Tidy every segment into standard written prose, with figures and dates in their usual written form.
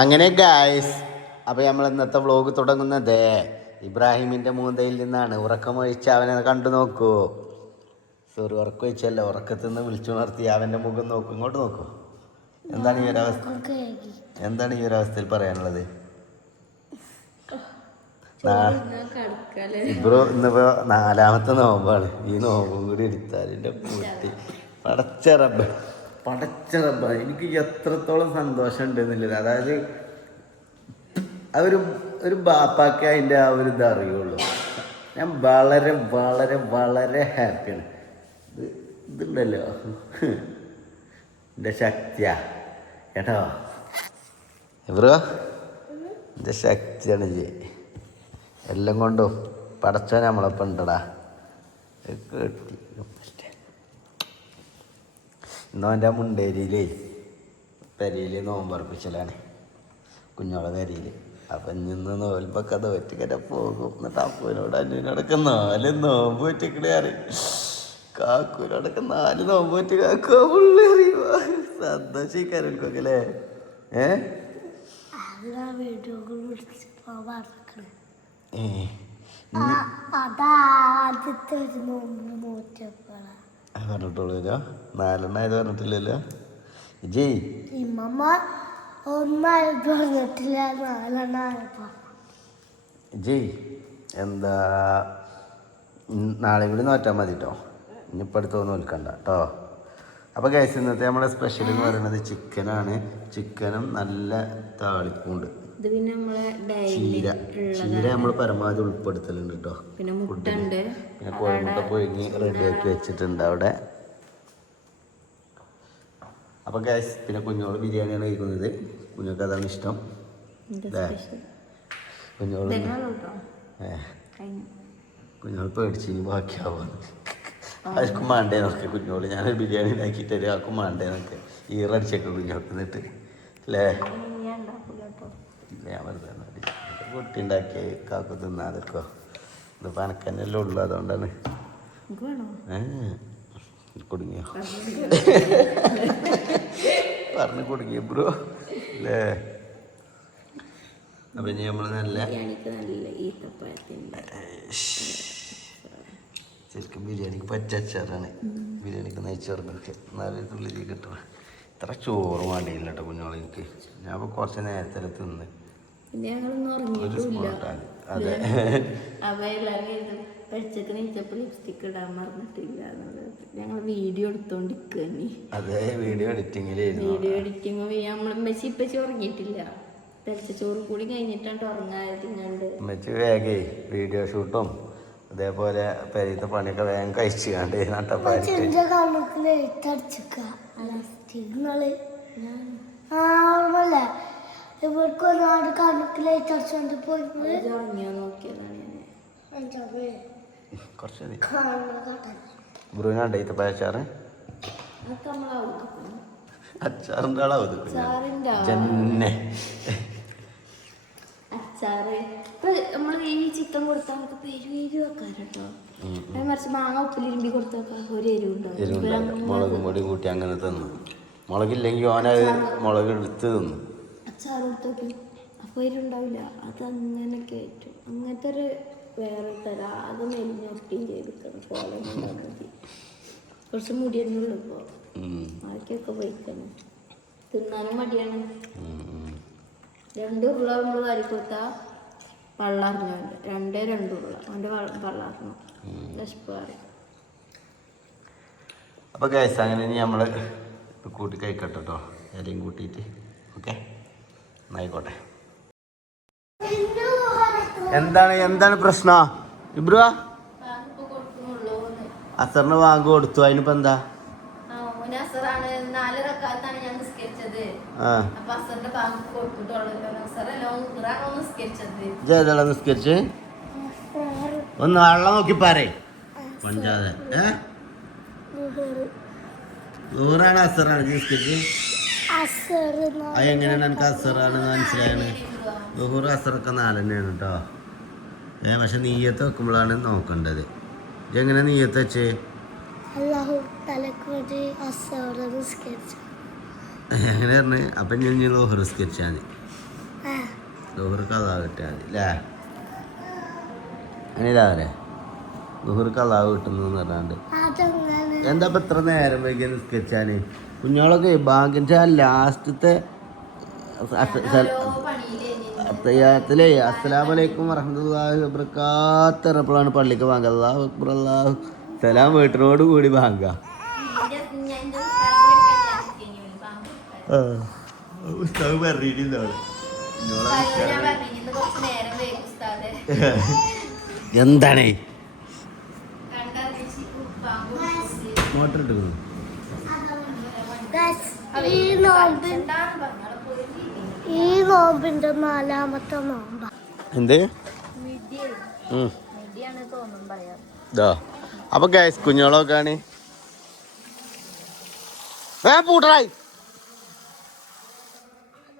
അങ്ങനെ ഗായ്സ്, അപ്പോൾ നമ്മൾ ഇന്നത്തെ വ്ലോഗ് തുടങ്ങുന്നത് ഇബ്രാഹിമിൻ്റെ മൂന്തയിൽ നിന്നാണ്. ഉറക്കമൊഴിച്ച് അവനെ കണ്ടു നോക്കൂ. സോറി, ഉറക്കമൊഴിച്ചല്ല, ഉറക്കത്തിൽ നിന്ന് വിളിച്ചുണർത്തി അവൻ്റെ മുഖം നോക്കൂ, ഇങ്ങോട്ട് നോക്കൂ. എന്താണ് ഈ ഒരവസ്ഥ, എന്താണ് ഈ ഒരവസ്ഥയിൽ പറയാനുള്ളത്? ഇബ്രോ ഇന്നിപ്പോൾ 4ാമത്തെ നോമ്പാണ്. ഈ നോമ്പും കൂടി എടുത്താൽ എൻ്റെ കുട്ടി പടച്ചറബ എനിക്ക് എത്രത്തോളം സന്തോഷം ഉണ്ടെന്നില്ല. അതായത് ഒരു ബാപ്പാക്ക് അതിൻ്റെ ആ ഒരു ഇത് അറിയുള്ളൂ. ഞാൻ വളരെ വളരെ വളരെ ഹാപ്പിയാണ്. ഇതുണ്ടല്ലോ എൻ്റെ ശക്തിയാ കേട്ടോ ഇവരോ, എൻ്റെ ശക്തിയാണ് ജി. എല്ലാം കൊണ്ടും പടച്ചോ നമ്മളപ്പം ഉണ്ടടാ. കേട്ടി ഇന്നോ എൻ്റെ മുണ്ടേരിയിലേ പെരയിൽ നോമ്പറപ്പിച്ചലാണ്, കുഞ്ഞോളെ പെരയിൽ. അപ്പം ഇന്ന് നോൽപ്പൊക്കെ തോറ്റിക്കരെ പോകും. എന്നിട്ട് അപ്പൂനോട് അന്യനോടൊക്കെ 4 നോമ്പ് പറ്റിക്കണേ. കാക്കൂനോടൊക്കെ 4 നോമ്പ് പറ്റി കാക്കു പുള്ളി അറിയുക. സന്തോഷിക്കാരൊക്കെ അല്ലേ? പറഞ്ഞിട്ടുള്ളൂ 4 ആയത് പറഞ്ഞിട്ടില്ലല്ലോ ജി. ജി എന്താ, നാളെ കൂടി നോറ്റാൽ മതി കേട്ടോ. ഇനിയിപ്പോൾ അടുത്തൊന്നും നോൽക്കണ്ട കേട്ടോ. അപ്പോൾ ഗൈസ്, ഇന്നത്തെ നമ്മുടെ സ്പെഷ്യൽ എന്ന് പറയുന്നത് ചിക്കനാണ്. ചിക്കനും നല്ല താളിപ്പുണ്ട്. ചീര നമ്മൾ പരമാവധി ഉൾപ്പെടുത്തലുണ്ട് കേട്ടോ. പിന്നെ കോഴിമുട്ട പുഴുങ്ങി റെഡിയാക്കി വെച്ചിട്ടുണ്ട് അവിടെ. അപ്പോൾ ഗൈസ്, പിന്നെ കുഞ്ഞോള് ബിരിയാണിയാണ് കഴിക്കുന്നത്. കുഞ്ഞോൾക്ക് അതാണ് ഇഷ്ടം അല്ലേ? കുഞ്ഞോൾ പേടിച്ച് ഇനി ബാക്കിയാവുന്നു. ആർക്കും വേണ്ടേ നോക്കെ കുഞ്ഞോള്. ഞാനൊരു ബിരിയാണി ഉണ്ടാക്കിയിട്ട് ആർക്കും വേണ്ടേ നോക്കെ ഈറടിച്ചേക്കെ കുഞ്ഞോൾക്ക്. എന്നിട്ട് അല്ലേ ഞാൻ വെറുതെ കുട്ടി ഉണ്ടാക്കി കാക്കു തിന്നാതെക്കോ. ഇതിപ്പോൾ അനക്കന്നെല്ലാം ഉള്ളു, അതുകൊണ്ടാണ്. കുടുങ്ങിയോ പറഞ്ഞ് കുടുങ്ങിയ ബ്രോ അല്ലേ? അപ്പം ഇനി നമ്മൾ നല്ല ശരിക്കും ബിരിയാണിക്ക് പറ്റിയ അച്ചാറാണ്. ബിരിയാണിക്ക് നെയ്ച്ചോറിനൊക്കെ 4 തുള്ളി കിട്ടണം. ഇത്ര ചോറ് വേണ്ടിയില്ല കേട്ടോ കുഞ്ഞോളെ എനിക്ക്. ഞാൻ ഇപ്പോൾ കുറച്ച് നേരത്തെ തിന്ന്. അതെ, അതെ വീഡിയോ എഡിറ്റിംഗ് ഉറങ്ങിയിട്ടില്ല. ചോറ് കൂടി കഴിഞ്ഞിട്ടാണ് ഉറങ്ങാതെ. വേഗേ വീഡിയോ ഷൂട്ടും അതേപോലെ പെരീത്തെ പണിയൊക്കെ വേഗം കഴിച്ചു കണ്ട് നട്ടപ്പാരി. ബ്രൂനാണ്ട് ഈത്തപ്പഴ അച്ചാറ്. അച്ചാറിൻ്റെ ആളാവും ജന്നെ. അച്ചാറ് നമ്മൾ ഈ ചിക്കൻ കൊടുത്താൽ നമുക്ക് പെരുവേരി വെക്കാം കേട്ടോ. മറിച്ച് മാങ്ങ ഉപ്പിലിരുമ്പി കൊടുത്താൽ ഒരു എരിവുണ്ടാവും. മുളകും പൊടി കൂട്ടി അങ്ങനെ തിന്നു. മുളകില്ലെങ്കിൽ ഓനത് മുളക് എടുത്ത് തിന്നു. അച്ചാറ് കൊടുത്തോട്ട് അപ്പോൾ എരിവുണ്ടാവില്ല. അത് അങ്ങനെ കയറ്റും. അങ്ങനത്തെ ഒരു വേറെ തരാം. അത് മെലിഞ്ഞൊട്ടിയും ചെയ്തിരിക്കണം. പോലെ മതി. കുറച്ച് മുടിയെന്നുള്ളൂ ഇപ്പോൾ. ആർക്കൊക്കെ പോയിക്കണം. തിന്നാനും മടിയാണ്. 2 ഉരുള നമ്മൾ വാരി കൊടുത്താൽ വെള്ളറിഞ്ഞവൻ്റെ 2 ഉരുള അവൻ്റെ വെള്ളറിഞ്ഞു വിശപ്പ് പറയും. അപ്പോൾ ഗൈസ്, അങ്ങനെ ഇനി നമ്മൾ കൂട്ടി കഴിക്കട്ടെ കേട്ടോ. എല്ലാം കൂട്ടിയിട്ട് ഓക്കെ ആയിക്കോട്ടെ. എന്താണ് പ്രശ്നം ഇബ്രു? അസറിന് വാങ്ങ് കൊടുത്തു. അതിനിപ്പോ എന്താ? ജേതാ നിസ്കരിച്ച്? ഒന്ന് വെള്ളം നോക്കി പാരേ പഞ്ചാതെ. നൂറാണ് അസറാണ് നിസ്കരിച്ച്? അതെങ്ങനെയാണ് എനിക്ക് അസറാണെന്ന് മനസ്സിലായാണ്. ബഹൂർ അസറൊക്കെ 4 തന്നെയാണ് കേട്ടോ. പക്ഷെ നീയത്ത് വെക്കുമ്പോഴാണ് നോക്കേണ്ടത്. ഇതെങ്ങനെ നീയത്ത് വെച്ചേ? എങ്ങനെ പറഞ്ഞു? അപ്പം ഞാൻ ലോഹർ നിസ്കരിച്ചാൽ മതി. ദുഹർ കലാ കിട്ടിയാൽ മതി അല്ലേ? അങ്ങനെയില്ലേ ദുഹർ കലാ കിട്ടുന്നു പറഞ്ഞാണ്ട്. എന്താ ഇപ്പം ഇത്ര നേരം വൈകി നിസ്കരിച്ചാൽ? കുഞ്ഞോളൊക്കെ ബാങ്കിൻ്റെ ലാസ്റ്റത്തെ അത്തയ്യാത്തിലേ അസ്സലാമലൈക്കും വറഹ്മത്തുള്ളാഹി വബറകാത്ത് പറഞ്ഞപ്പോഴാണ് പള്ളിക്ക് ബാങ്ക്. അല്ലാഹു അക്ബർ അല്ലാഹു സലാം വീട്ടിനോട് കൂടി ബാങ്ക. ഉസ്താദ് പറഞ്ഞിട്ടുണ്ടാവും എന്താണ് മോട്ടർ ഇട്ടു. ഈ നോമ്പിന്റെ 4ാമത്തെ നോമ്പ. എന്ത് അപ്പൊ ഗൈസ് കുഞ്ഞോളൊക്കെയാണ് പൂട്ടറായി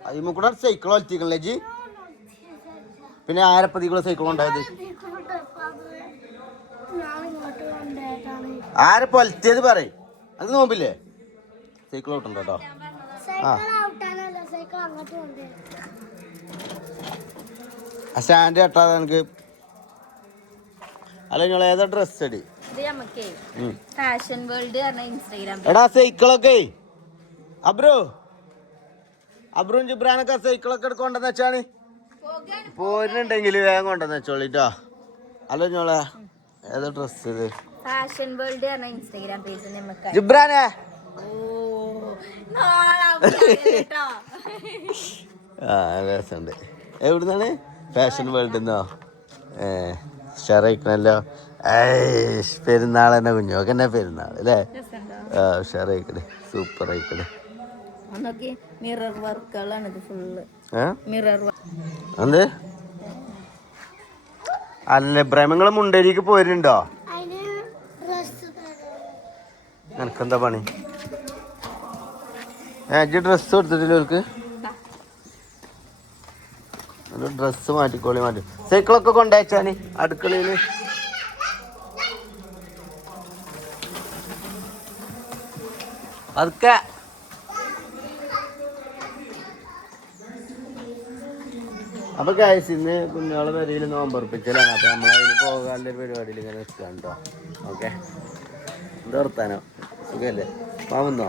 അതിമൂടെ സൈക്കിൾ വലിച്ചിക്കണല്ലേ ജി? പിന്നെ ആരപ്പതിക്കുള്ള സൈക്കിൾ ഉണ്ടായത്? ആരപ്പ വലിച്ചത് പറയും. അത് നോമ്പില്ലേ? സൈക്കിൾ ഔട്ടുണ്ട് കേട്ടോ. ആ സ്റ്റാൻഡ് കെട്ടാതെ എനിക്ക്. അല്ല നിങ്ങൾ ഏതാ ഡ്രസ് അടി? എടാ സൈക്കിളൊക്കെ അബ്രും ജിബ്രാനൊക്കെ സൈക്കിളൊക്കെ എടുക്കൊണ്ടെന്ന് വെച്ചാണ് പോരുന്നുണ്ടെങ്കിൽ വേഗം കൊണ്ടെന്ന് വെച്ചോളിട്ടോ. അല്ല ഞോളെ ഏതാ ഡ്രസ് ഇത്? ജിബ്രാനെ ആ രസമുണ്ട്. എവിടുന്നാണ്? ഫാഷൻ വേൾഡിൽ നിന്നോ? ഉഷാറായിക്കണല്ലോ. പെരുന്നാൾ തന്നെ കുഞ്ഞോക്കെ തന്നെ പെരുന്നാൾ അല്ലേ? ആ ഉഷാറായിക്കണേ, സൂപ്പർ ആയിക്കണേ. എന്ത് അല്ല ഇബ്രാഹിം മുണ്ടേരിക്ക് പോരുന്നുണ്ടോ? എനക്കെന്താ പണി? ഡ്രസ്സ് കൊടുത്തിട്ടില്ല അവർക്ക്. ഡ്രസ്സ് മാറ്റിക്കോളി മാറ്റി. സൈക്കിളൊക്കെ കൊണ്ടയച്ചാന് അടുക്കളയില്. അതൊക്കെ അപ്പൊ ഗൈസ് ഇന്ന് കുഞ്ഞോളെ വരിയിൽ നോമ്പുറപ്പിക്കലാണ്. അപ്പൊ നമ്മളതിന് പോകാനുള്ളൊരു പരിപാടിയിൽ ഇങ്ങനെ നിൽക്കാം കേട്ടോ. ഓക്കെ എന്താ വർത്താനോ? സുഖല്ലേ? മാവുന്നോ?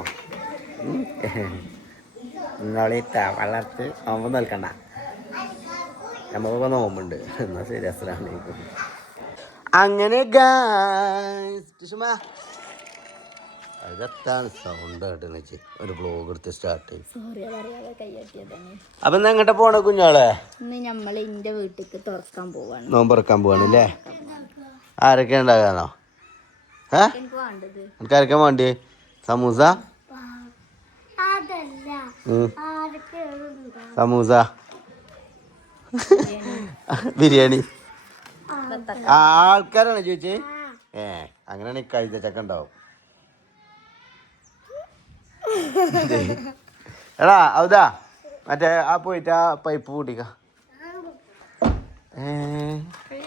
നിങ്ങളിത്ത വളർത്ത് നോമ്പ് നിൽക്കണ്ട. നമുക്കൊക്കെ നോമ്പുണ്ട്. എന്നാ ശരി, അസ്സലാമു അലൈക്കും. അങ്ങനെ അതെത്താണ് സൗണ്ട് ആട്ടെന്ന് വെച്ച് ഒരു ബ്ലോഗ് എടുത്ത് സ്റ്റാർട്ട് ചെയ്യും. അപ്പൊ എങ്ങോട്ടാ പോണ കുഞ്ഞോളെ? എന്റെ വീട്ടിലേക്ക് തുറക്കാൻ പോവാണ്, നോമ്പുറക്കാൻ പോവാണ് അല്ലേ? ആരൊക്കെ ഉണ്ടാകാനോ? എനിക്ക് ആരൊക്കെ വേണ്ടി? സമൂസ, സമൂസ, ബിരിയാണി. ആൾക്കാരാണ് ചോദിച്ചേ? അങ്ങനെയാണെങ്കിൽ കൈതച്ചക്ക ഉണ്ടാവും. എടാ ഔതാ മറ്റേ ആ പോയിട്ട് ആ പൈപ്പ് കൂട്ടിക്ക.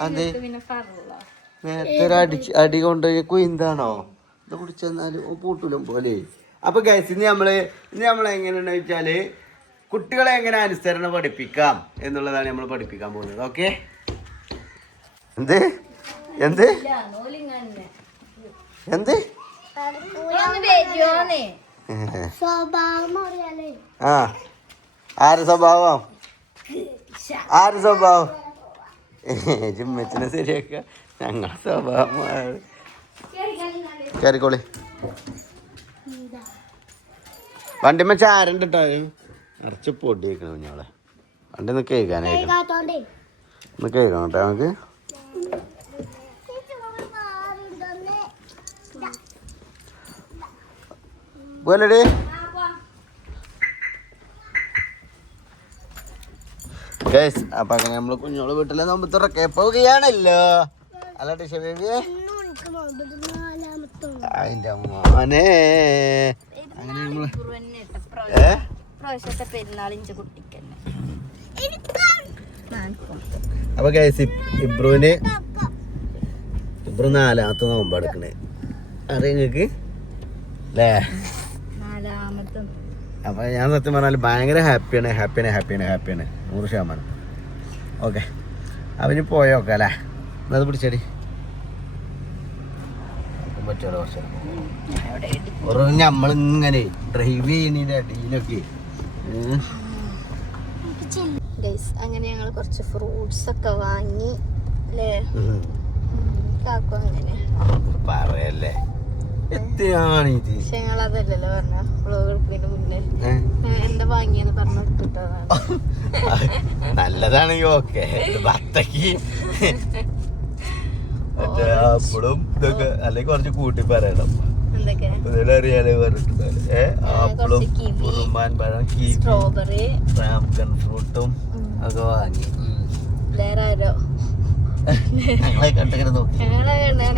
അതെ നേരത്തെ അടി കൊണ്ടുപോയി കുയിന്താണോ? ഇത് കുടിച്ചെന്നാലും പൂട്ടൂലും പോലെ. അപ്പൊ ഗൈസ് ഇന്ന് നമ്മൾ എങ്ങനെയാണെന്ന് വെച്ചാല് കുട്ടികളെ എങ്ങനെ അനുസരണ പഠിപ്പിക്കാം എന്നുള്ളതാണ് നമ്മൾ പഠിപ്പിക്കാൻ പോകുന്നത്. ഓക്കെ എന്ത് എന്ത് എന്ത് ആ ആര് സ്വഭാവം? ആര് സ്വഭാവം? ജിമ്മച്ചിനെ ശരിയാക്ക. ഞങ്ങളെ സ്വഭാവം കയറിക്കോളി. വണ്ടിമ്മ ചാരണ്ട് കേട്ടോ. നിറച്ച് പൊടി വയ്ക്കണം കുഞ്ഞോളെ. വണ്ടി ഒന്ന് കേൾക്കാനായിരിക്കണം. ഒന്ന് കേൾക്കണം കേട്ടോ നമുക്ക്. പോലടി ഗൈസ്. അപ്പൊ അങ്ങനെ നമ്മള് കുഞ്ഞോള് വീട്ടിലെ നോമ്പ് തുറക്കെ പോവുകയാണല്ലോ. അല്ല ടിഷ ബേബിയെ അതിന്റെ മോനെ. അങ്ങനെ നമ്മള് അപ്പൊ ഗൈസ് ഇബ്രു 4ാമത്തെ നോമ്പ് എടുക്കണേ അറിയ നിങ്ങക്ക് അല്ലേ? അപ്പൊ ഞാൻ സത്യം പറഞ്ഞാൽ ഭയങ്കര ഹാപ്പിയാണ് 100%. ഓക്കെ അവന് പോയോക്കെ അല്ലേ അത് പിടിച്ചടി പറ്റുമല്ലോ കുറച്ച് നമ്മളിങ്ങനെ ഡ്രൈവ് ചെയ്യുന്നതിൻ്റെ അടിയിലൊക്കെ അങ്ങനെ ഞങ്ങൾ കുറച്ച് ഫ്രൂട്ട്സ് ഒക്കെ വാങ്ങി അല്ലേ കാക്കും അങ്ങനെ പറയല്ലേ എത്രയാണ് ഇത് പക്ഷെ ഞങ്ങൾ അതല്ലല്ലോ പറഞ്ഞ വ്ളോഗ് എടുക്കുന്നതിന് മുന്നേ എന്താ വാങ്ങിയെന്ന് പറഞ്ഞു ഇട്ടിട്ടതാണ് നല്ലതാണെങ്കിൽ ഓക്കെ ബത്തക്ക് മറ്റേ ആപ്പിളും ഇതൊക്കെ അല്ലെങ്കിൽ കുറച്ച് കൂട്ടി പറയണം അറിയാലേ പറഞ്ഞിട്ടുണ്ടല്ലേ ആപ്പിളും ഉറുമാൻ പഴം സ്ട്രോബെറി ഡ്രാഗൺ ഫ്രൂട്ടും ഒക്കെ വാങ്ങി വേറെ ഞങ്ങളെ കണ്ടിങ്ങനെ നോക്കി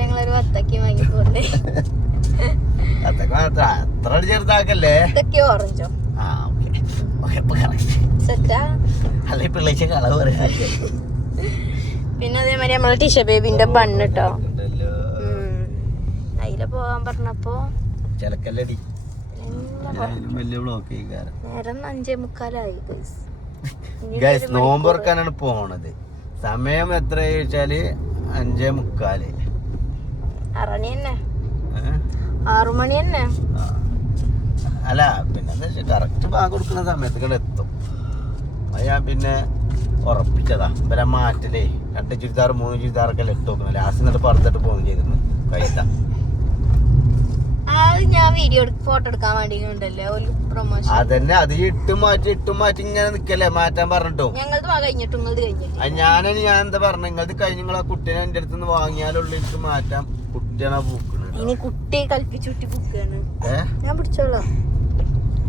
ഞങ്ങളൊരു വത്തക്കി വാങ്ങിപ്പോണ്ടേ അതൊക്കെ മാത്രം അത്ര ചെറുതാക്കല്ലേ വത്തക്കി ഓറഞ്ചോ ആ ഓക്കെ ഓക്കെ ഇപ്പൊ കറക്റ്റ് സെറ്റാ അല്ലെ പിള്ളേച്ച കളവ് പറയാ പിന്നെ അതേമാതിരി നമ്മളെ ടിഷ ബേബിന്റെ ബണ്ണ് കേട്ടോ അതില് പോവാൻ പറഞ്ഞപ്പോ ചിലക്കല്ലടി വലിയ ബ്ലോക്ക് നേരം 5:45 ഗൈസ് നോമ്പ് തുറക്കാനാണ് പോണത് സമയം എത്ര ചോദിച്ചാല് 5:45 6 തന്നെ 6 മണി തന്നെ അല്ല പിന്നെ കറക്റ്റ് ഭാഗം കൊടുക്കുന്ന സമയത്ത് എത്തും അത് ഞാൻ പിന്നെ ഉറപ്പിച്ചതാ ഇവരെ മാറ്റലേ 2 ചുരിദാർ 3 ചുരിദാറൊക്കെ ഇട്ട് നോക്കണം ലാസ്റ്റ് എന്നിട്ട് പുറത്തിട്ട് പോകുന്നു ചെയ്തിരുന്നു കൈത്ത ഞാൻ വീഡിയോ ഫോട്ടോ എടുക്കാൻ വേണ്ടിണ്ടല്ലേ പ്രൊമോഷൻ അതന്നെ അത് ഇട്ട് മാറ്റി ഇങ്ങനെ നിക്കല്ലേ മാറ്റാൻ പറഞ്ഞിട്ടും ഞങ്ങളത് കഴിഞ്ഞിട്ട് നിങ്ങളത് കഴിഞ്ഞിട്ട് ഞാൻ എന്താ പറഞ്ഞു നിങ്ങളത് കഴിഞ്ഞ് നിങ്ങൾ ആ കുട്ടീനെ എന്റെ അടുത്ത് നിന്ന് വാങ്ങിയാലുള്ളിട്ട് മാറ്റാം കുട്ടിയാണ് പൂക്കണത് ഇനി കുട്ടി കൽപ്പിച്ചുട്ടി പൂക്കാണ് ഞാൻ പിടിച്ചോളാം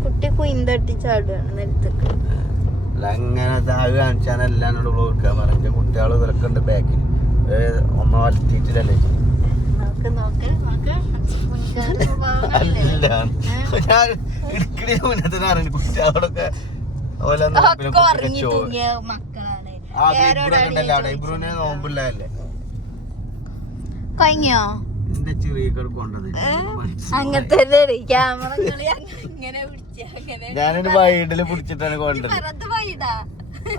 കുട്ടി കുയിന്തട്ടി ചാടുകയാണ് നിലത്തേക്ക് അല്ല അങ്ങനെ താഴ് കാണിച്ചാൽ എല്ലാം എന്നോട് ബ്ലോക്കാൻ പറഞ്ഞ കുട്ടികൾ വിലക്കുണ്ട് ബാക്കിൽ ഒന്നോ വലത്തിയിട്ടില്ലല്ലേ അല്ല ഞാൻ ഇടുക്കിടെ മുന്നത്തിന് അറിഞ്ഞു കുട്ടികളോടൊക്കെ ഇബ്രുവിനെ നോമ്പിള്ളല്ലേ കഴിഞ്ഞോ എന്റെ ചെറിയ കൊണ്ടത് അങ്ങനത്തെ ക്യാമറ ഞാനൊരു വൈഡില് പിടിച്ചിട്ടാണ് കൊണ്ടത്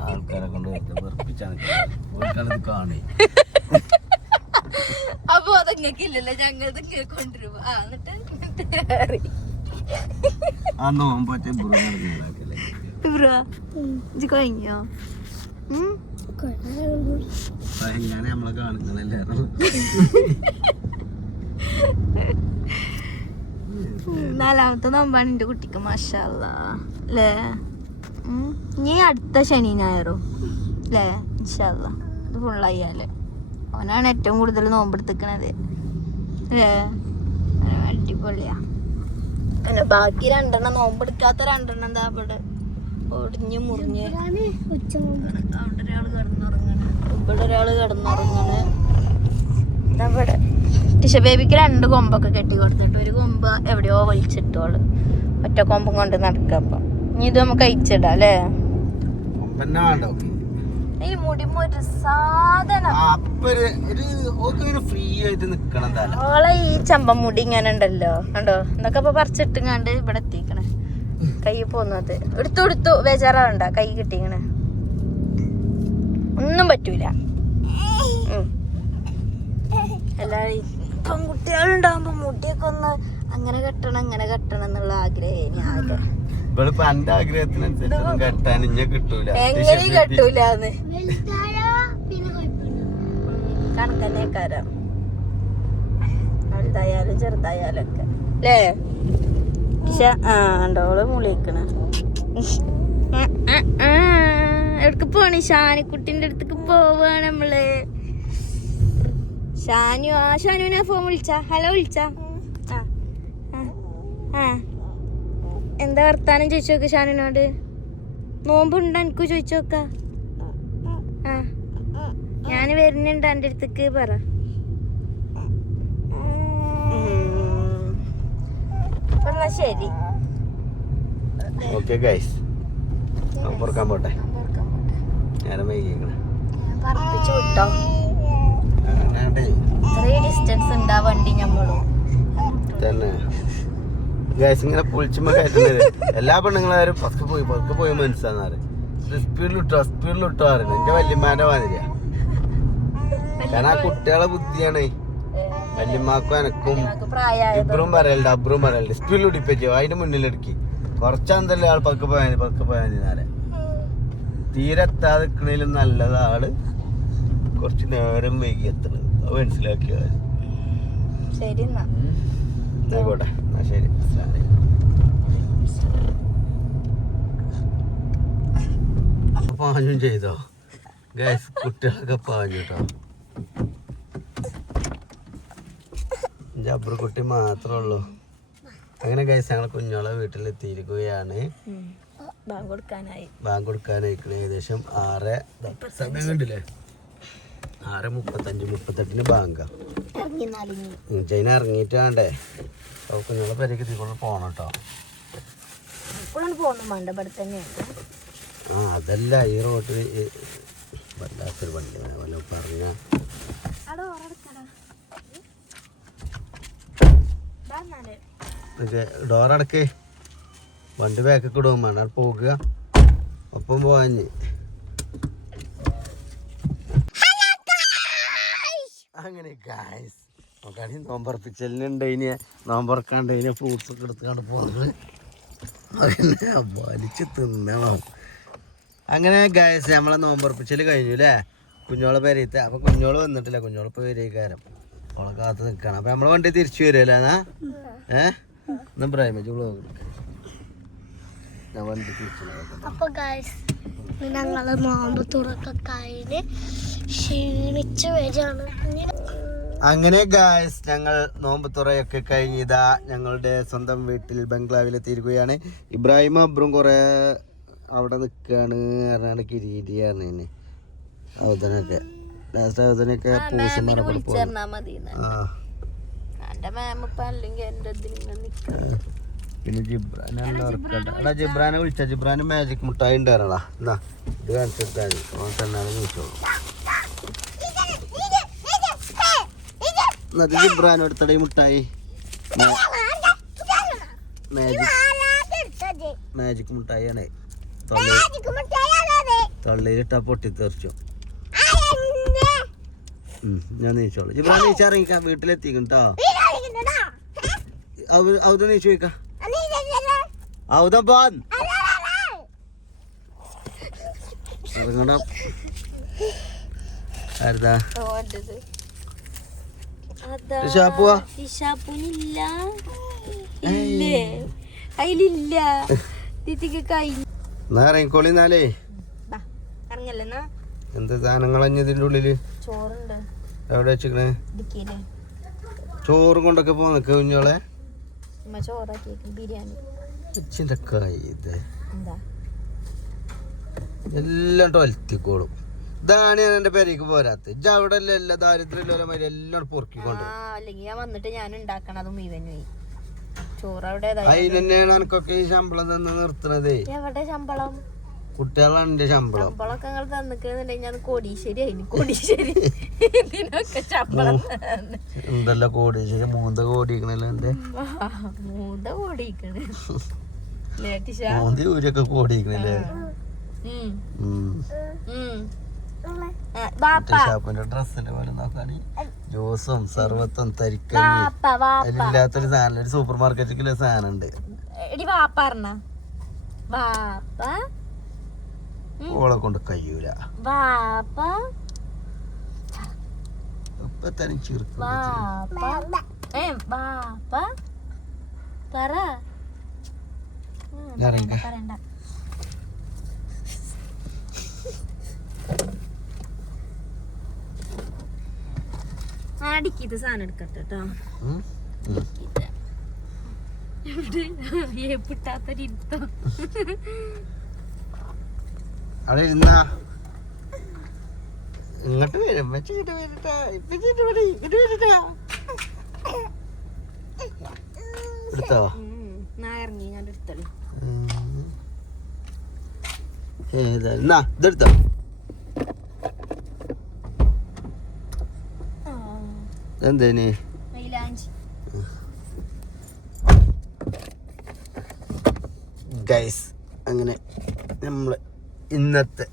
ആൾക്കാരെ കൊണ്ട് വെറുപ്പിച്ചാണ് കാണേ അപ്പൊ അതങ്ങക്കില്ലല്ലോ ഞങ്ങൾ കൊണ്ടുവരുമ്പോ ആ നോമ്പറ്റ കഴിഞ്ഞോ ഞാൻ നമ്മളെ കാണിക്കണല്ലായിരുന്നു 4ാമത്തെ നോമ്പാണ് എന്റെ കുട്ടിക്ക് മാഷാ അല്ലാ അല്ലേ ഇനി അടുത്ത ശനി ഞായറും അല്ലേ ഇൻഷാ അല്ലാ ഇത് ഫുള്ളായാലേ അവനാണ് ഏറ്റവും കൂടുതൽ നോമ്പെടുത്തിക്കണത് അല്ലേ അടിപൊളിയാ പിന്നെ ബാക്കി 2 നോമ്പെടുക്കാത്ത 2 എന്താ ഇവിടെ ഒടിഞ്ഞ് മുറിഞ്ഞ് അവിടെ ഒരാൾ കിടന്നുറങ്ങണ് ഇവിടെ ഒരാൾ കിടന്നുറങ്ങണ് എന്താ ഇവിടെ ടിഷ ബേബിക്ക് 2 കൊമ്പൊക്കെ കെട്ടി കൊടുത്തിട്ട് ഒരു കൊമ്പ് എവിടെയോ വലിച്ചിട്ടോള് ഒറ്റ കൊമ്പും കൊണ്ട് നടക്കുക അപ്പം ഇനി ഇത് നമുക്ക് അയച്ചിടാം അല്ലേ ഈ മുടിമ ഒരു സാധനം ഓളെ ഈ ചമ്പമുടി ഇങ്ങനെ ഉണ്ടല്ലോ കണ്ടോ എന്തൊക്കെ ഇപ്പൊ പറിച്ചിട്ടുങ്ങാണ്ട് ഇവിടെ എത്തിക്കണേ കൈ പോന്നത് എടുത്തു ബേജാറാവണ്ട കൈ കിട്ടിക്കണേ ഒന്നും പറ്റൂല എല്ലാരും പെൺകുട്ടികളുണ്ടാവുമ്പോ മുടിയൊക്കെ ഒന്ന് അങ്ങനെ കെട്ടണം എന്നുള്ള ആഗ്രഹം ആഗ്രഹം എങ്ങനെയും കെട്ടൂലെന്ന് കണക്കന്നെ കാരം വലുതായാലും ചെറുതായാലും ഒക്കെ അല്ലേ പക്ഷെ ഉണ്ടോള് മുളിക്കണ എവിടക്ക് പോണി ഷാനിക്കുട്ടിന്റെ അടുത്തേക്ക് പോവാണ് നമ്മള് ഷാനുവിനെ ഫോൺ വിളിച്ചാ ഹലോ വിളിച്ചാ എന്താ വർത്താനം ചോദിച്ചു നോക്ക് ഷാനുവിനോട് നോമ്പുണ്ടോ എനിക്ക് ചോദിച്ചു നോക്ക ഞാൻ വരുന്നുണ്ട് എൻ്റെ അടുത്തേക്ക് പറ എന്നാ ശരി ഓക്കെ ഗൈസ് പുറക്കാൻ പോട്ടെ നേരം വൈകിക്കണേ പറപ്പിച്ചു വിട്ടോ ഇത്രയും ഡിസ്റ്റൻസ് ഉണ്ടാ വണ്ടി ഞമ്മളും തന്നെ ഗ്യാസ് ഇങ്ങനെ പൊളിച്ചുമ്പോ കയറ്റുന്നത് എല്ലാ പെണ്ണുങ്ങളാരും പതുക്കെ പോയി മനസ്സിലാന്നാറ് സ്പീഡിലിട്ടോ അറിയില്ല എന്റെ വല്യമ്മാന്റെ മാതിരിയാ. കാരണം ആ കുട്ടികളെ ബുദ്ധിയാണ്. വല്യമ്മാക്കും എനക്കും ഇബ്രും പറയലുണ്ട് സ്പീഡിൽ ഇടിപ്പിച്ചോ അതിന്റെ മുന്നിലെടുക്കി കുറച്ചെന്തല്ലേ ആൾ പക്ക് പോയാൽ നേരെ തീരെ എത്താതെ നിൽക്കണേലും നല്ലത് ആള് കുറച്ച് നേരം വൈകി എത്തണത്. അത് മനസ്സിലാക്കിയ ശരി ആയിക്കോട്ടെ എന്നാ ശരി. പാഞ്ഞും ചെയ്തോ ഗൈസ്, കുട്ടികളൊക്കെ പാഞ്ഞു കേട്ടോ. ജബ്രുക്കുട്ടി മാത്രമേ ഉള്ളൂ. അങ്ങനെ ഗൈസ് ഞങ്ങൾ കുഞ്ഞോളെ വീട്ടിലെത്തിയിരിക്കുകയാണ്. ബാങ്ക് കൊടുക്കാനായിക്കണേ. ഏകദേശം 6 സമയം കണ്ടില്ലേ, 6:35-38 ബാങ്കാ. ചൈന ഇറങ്ങിയിട്ട് വേണ്ടേ അപ്പോൾ കുഞ്ഞോളെ പേരേക്ക് എത്തിക്കൊണ്ട് പോകണം കേട്ടോ. അതല്ല ഈ റോട്ടിൽ വല്ലാത്തൊരു വണ്ടി വല്ല പറഞ്ഞ ഡോറടക്കേ വണ്ടി ബാക്കൊക്കെ ഇടും വേണം പോകുക ഒപ്പം പോവാഞ്ഞ്. അങ്ങനെ ഗായ്സ് നോക്കാണെങ്കിൽ നോമ്പറപ്പിച്ചലിനുണ്ട്. ഇനി നോമ്പറക്കാണ്ട് ഇതിനെ ഫ്രൂട്ട്സ് ഒക്കെ എടുത്തുകൊണ്ട് പോകുന്നത് അങ്ങനെ വലിച്ച് തിന്നണം. അങ്ങനെ ഗായ്സ് നമ്മളെ നോമ്പറപ്പിച്ചൽ കഴിഞ്ഞു അല്ലേ, കുഞ്ഞോളെ പേരത്തെ. അപ്പൊ കുഞ്ഞോള് വന്നിട്ടില്ല, കുഞ്ഞോളിപ്പോ വരേക്കാരം അവളെ കാത്ത് നിൽക്കണം. അപ്പൊ നമ്മളെ വണ്ടി തിരിച്ചു വരുമല്ലോ എന്നാ എന്നാ ബ്രാഹിമേജ് വ്ളോഗ് ഞാൻ വണ്ടി തിരിച്ചു. അപ്പൊ ഗൈസ് ഞങ്ങള് നോമ്പ് തുറക്കെ കഴിഞ്ഞ് ക്ഷീണിച്ചു വരികയാണ്. അങ്ങനെ ഗായ്സ് ഞങ്ങൾ നോമ്പ് തുറയൊക്കെ കഴിഞ്ഞിതാ ഞങ്ങളുടെ സ്വന്തം വീട്ടിൽ ബംഗ്ലാവിലെത്തിയിരിക്കുകയാണ്. ഇബ്രാഹിം അബ്രും കുറെ അവിടെ നിൽക്കുകയാണ് പറഞ്ഞാണ് കിരീടിയാണ് ഇനി അവതനൊക്കെ ലാസ്റ്റ് അവതനൊക്കെ പിന്നെ ജിബ്രാനെ വിളിച്ച ജിബ്രാന് മാജിക് മുട്ടായി ഉണ്ടായിരുന്നടാ. എന്നാ ഇത് കാണിച്ചെടുത്താൽ തന്നാലും ചോദിച്ചോളൂ. എന്നിട്ട് ജിബ്രാനും എടുത്തടേ മുട്ടായി മാജിക് മുട്ടായിയാണ്. തൊള്ളയിലിട്ടാ പൊട്ടിത്തെറിച്ചു. ഞാൻ നീച്ചോളൂ. ജിബ്രാൻ നീച്ചിറങ്ങിക്ക, വീട്ടിലെത്തിക്കട്ടോ. ഔദ നീച്ചു പോയിക്ക. ഔദ പോൻ ഇറങ്ങണം. ആരുതാ ഷാപ്പുവാ എന്നാ ഇറങ്ങിക്കോളിന്നാലേ. എന്ത് സാധനങ്ങളഞ്ഞതിന്റെ ഉള്ളില് എവിടെ വെച്ചിക്കണേ? ചോറും കൊണ്ടൊക്കെ പോ നിക്ക കുഞ്ഞോളെ. എല്ലാം ടൊലത്തിക്കോളും. ഇതാണ് ഞാൻ എന്റെ പേരേക്ക് പോരാത്ത. ഇജ്ജ അവിടെ എല്ലാ ദാരിദ്ര്യമുള്ള മാതിരി എല്ലാം പൊറുക്കിക്കൊണ്ട് അതിനെന്നെയാണ് എനിക്കൊക്കെ ഈ ശമ്പളം തന്നെ നിർത്തണതേ. ശമ്പളം കുട്ടികളാണ് എന്റെ ശമ്പളം. എന്തല്ല കോടീശ്വരി 3 കോടിക്കണല്ലോ എന്റെ 3 ഊരൊക്കെ കോടിക്കണല്ലേ. ഷാപ്പിന്റെ ഡ്രസ്സിന്റെ പോലെ നോക്കാണ്. ജ്യൂസും സർവത്തും തരിക്കഞ്ഞി അതിലില്ലാത്തൊരു സാധനം ഒരു സൂപ്പർ മാർക്കറ്റിലെ സാധനം ഉണ്ട്. ഓളെ കൊണ്ട് കഴിയൂല. ഇപ്പൊ തന്നെ ചെറുക്കും അടിക്കിത് സാധനം എടുക്കട്ടെ കേട്ടോ. അവിടെ ഇരുന്നാ ഇങ്ങോട്ട് വരും. ഇങ്ങോട്ട് വരട്ടാ, ഇങ്ങോട്ട് വരട്ടാ. എടുത്തോ ഇറങ്ങി ഞാൻ എടുത്തോളൂ. ഏതാ ഇതെടുത്തോ. എന്തേനി ഗൈസ് അങ്ങനെ നമ്മള് ഇന്നത്തെ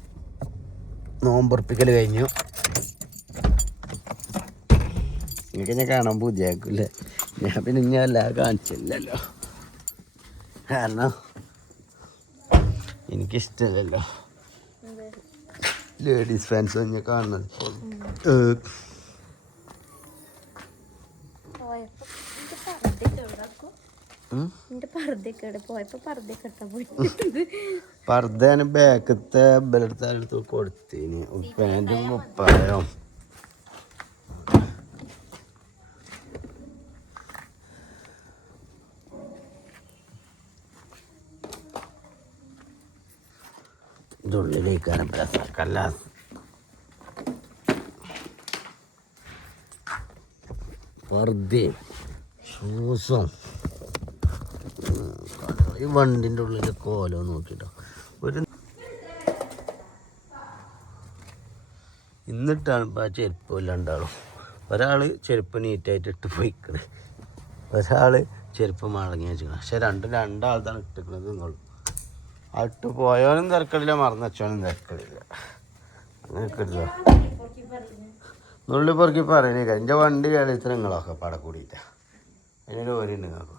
നോമ്പുറപ്പിക്കൽ കഴിഞ്ഞു. എനിക്ക് ഞാൻ കാണാൻ പുതിയാക്കില്ലേ, ഞാൻ പിന്നെ ഞാൻ എല്ലാം കാണിച്ചില്ലല്ലോ, കാരണം എനിക്കിഷ്ടമല്ലല്ലോ ലേഡീസ് ഫാൻസ് ഞാൻ കാണുന്നത്. പർദ്ദയാണ് ബാക്കത്തെ ബലടുത്ത് കൊടുത്തിന്, പാൻറ്റും കുപ്പായം. ഇതുള്ളിലേക്കാണ് പ്രസക്കല്ല. പർദ്ദയും ഷൂസും ഈ വണ്ടിൻ്റെ ഉള്ളിലെ കോലോ നോക്കിട്ടോ. ഒരു ഇന്നിട്ടാണ് ഇപ്പോൾ ആ ചെരുപ്പ് ഇല്ലാണ്ടാളും. ഒരാൾ ചെരുപ്പ് നീറ്റായിട്ട് ഇട്ട് പോയിക്കണ്, ഒരാൾ ചെരുപ്പ് മടങ്ങി വെച്ചിക്കണം. പക്ഷെ രണ്ടാളത്താണ് ഇട്ടിക്കണത് എന്നുള്ളൂ. ആ ഇട്ട് പോയവനും തിരക്കടില്ല, മറന്നു വെച്ചവനും തിരക്കടില്ല. അങ്ങനെയൊക്കെ ഇല്ല നുള്ളി പൊറുക്കി പറയണേ. എൻ്റെ വണ്ടി കേളിത്ര നിങ്ങളൊക്കെ പട കൂടിയിട്ടാ, അതിനൊരു ഓരി ഉണ്ട് നിങ്ങൾക്ക്.